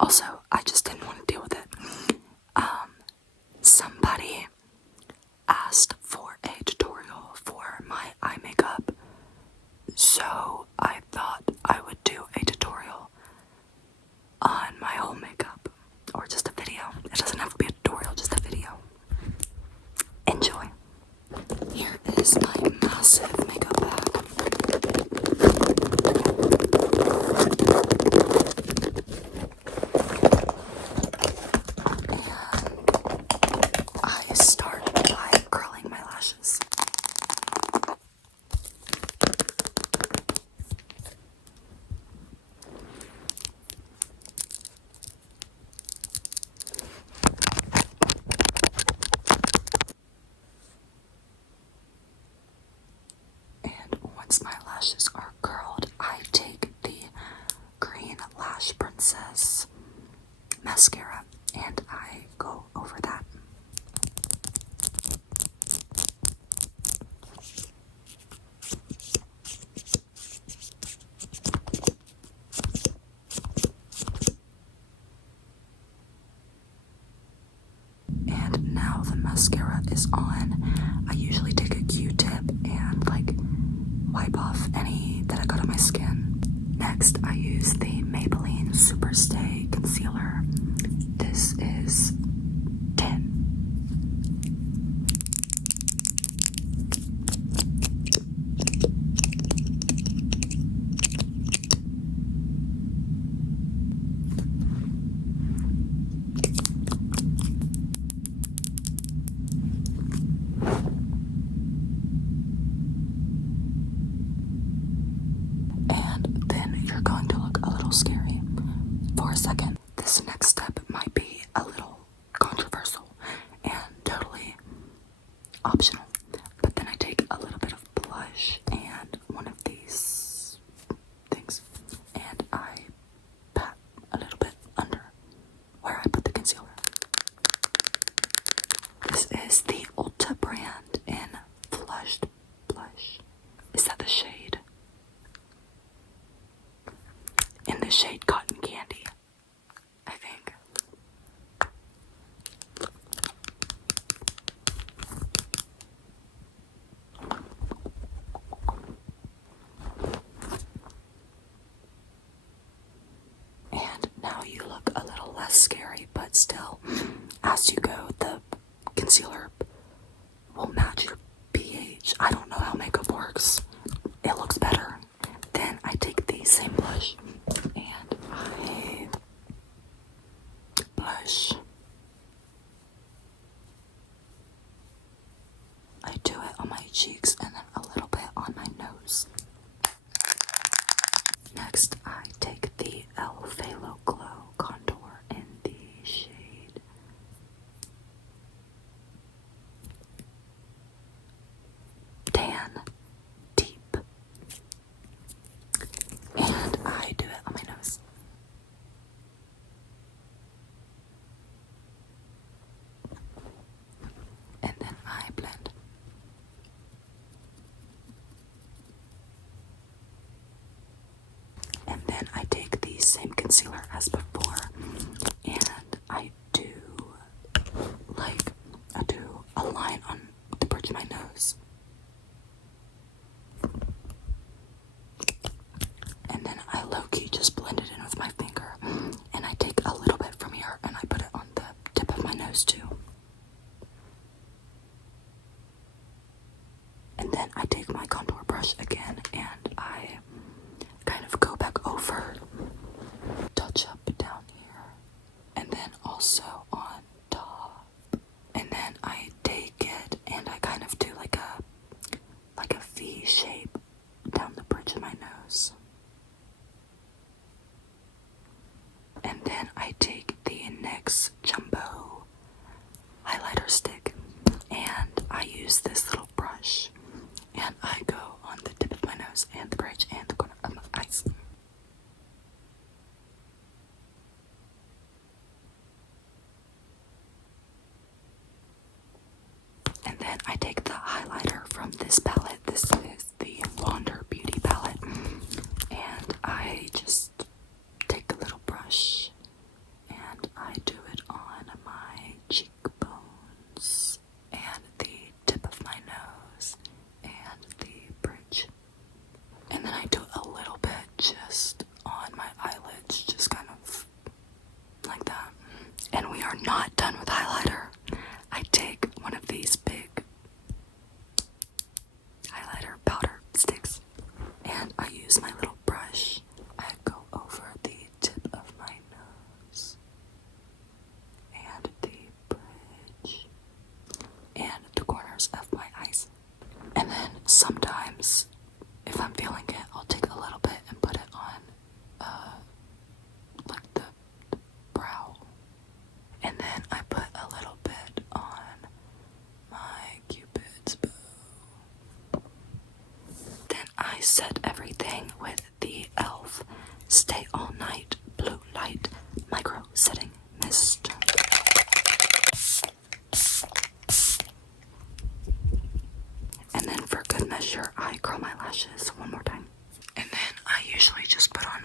Also, I just didn't want to deal with it. Somebody asked for a tutorial for my eye makeup, so I thought I would do a tutorial on my whole makeup, or just a video. It doesn't have to be a tutorial, just a video. Enjoy. Here is my massive makeup bag. I start by curling my lashes. And once my lashes are curled, I take the green Lash Princess mascara and I go over that. And now the mascara is on. I usually take a Q-tip and wipe off any that I got on my skin. Next, I use the Maybelline Super Stay Concealer. This is 10. And then you're going to look a little scary for a second. This next step might be a little controversial and totally optional, but then I take a little bit of blush and one of these things, and I pat a little bit under where I put the concealer. This is the Ulta brand in Flushed Blush. Is that the shade? In the shade Cotton Candy, I think. And now you look a little less scary, but still, as you go, the concealer will match your pH. I don't know how makeup works. It looks better. Then I take the same blush and I blush. I do it on my cheeks and then a little bit on my nose. Next, I take the e.l.f. Phthalo Glow contour in the shade Tan Deep. And I do it on my nose. And then I blend. And then I take the same concealer as before, and I do a line on the bridge of my nose. And then I low-key just blend it in with my finger, and I take a little bit from here and I put it on the tip of my nose too. And then I take my contour brush again and I kind of go back over, touch up down here, and then also on top. And then I take it and I kind of do like a V shape down the bridge of my nose. And then I take the NYX Jumbo highlighter stick and I use this little brush and I go on the tip of my nose and the bridge and the corner of my eyes. And then I take the highlighter from this palette. This is the Wander Beauty palette. And I just take a little brush I set everything with the e.l.f. Stay All Night Blue Light Micro Setting Mist. And then for good measure, I curl my lashes one more time. And then I usually just put on